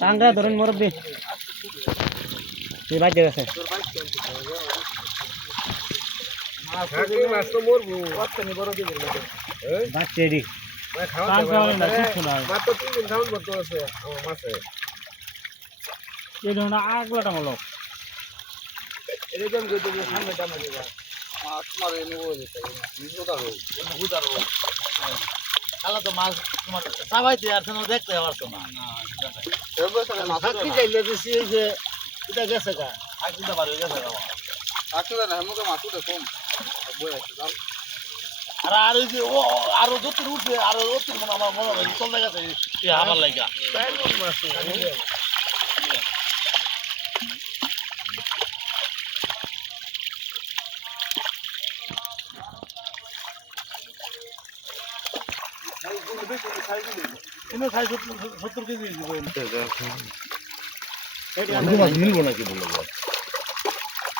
টাঙ্গা ধরেন মুরব্বী এই বাজে গেছে বাচ্চা এডি এই ধরনের আগলাটা মূলক তাহলে তো মাছ তোমার চাবাইতে আর কোনো দেখতে পারতো না। থাকি যাইলে বেশি এই যে এটা গেছে গা। আকিটা বাড়ি গেছে গা আর আর ওই যে ও আরও যতর উঠে আরও মনে আমার মনে হয় চলতে গেছে আমার সত্তর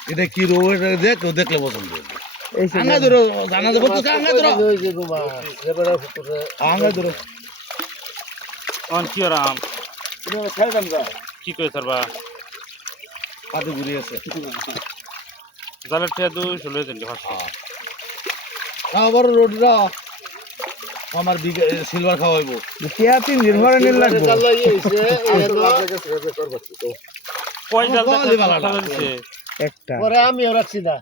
এটা কি রো এটা দেখ দেখলে পছন্দ এই আঙ্গা ধরো আঙ্গা ধরো আঙ্গা ধরো অন কি রাম কি করে সারবা হাতে ঘুরে আছে জালের টিয়া দুই ষোলো আবার রোডরা আমার সিলভার খাওয়াইবো। তিন দিন নিল লাগবো। দিছে একটা। পরে আমি রাখছি না।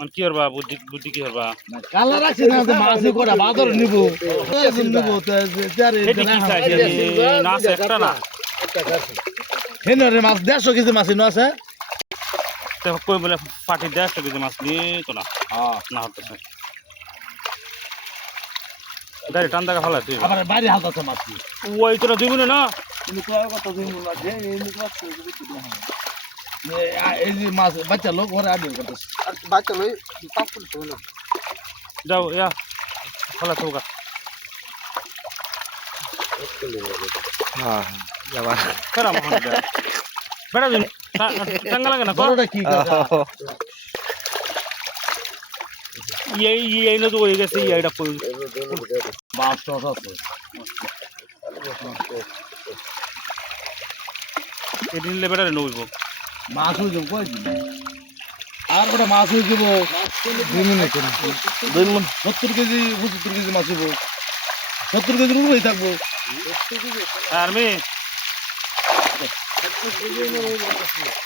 অন কি করবা বুদ্ধি বুদ্ধি কি করবা? কালা রাখছি না মাছই করা বাদর নিব। নিব তারে এটি চাই না আছে একটা মাছ দেড়শো কেজি মাছ ইনো আছে। তো কই বলে পাটি দেয় কেজি মাছ নিয়ে তো না না হতেছে। দাঁড়িয়ে টান দেখা ফেলা তুই। আবার বাইরে হাত আছে মাছ ওই তোরা দুই মিনিট না? এই যে মাছ বাচ্চা লোক ওরা আগে করতেছে। যাও ইয়া ফেলা চৌকা। ফেরা মহান বেড়া দিন টাঙ্গা লাগে না কর। বড়টা কি না তো হয়ে গেছে মাছ এদিন লে বেড়া মাছ হয়ে যাব আর ওটা মাছ হয়ে যাব? দুই মিনিট দুই মিনিট। সত্তর কেজি পঁচাত্তর কেজি মাছ হইব। সত্তর কেজির উপরেই থাকব। আর মে এই যে বাড়ি।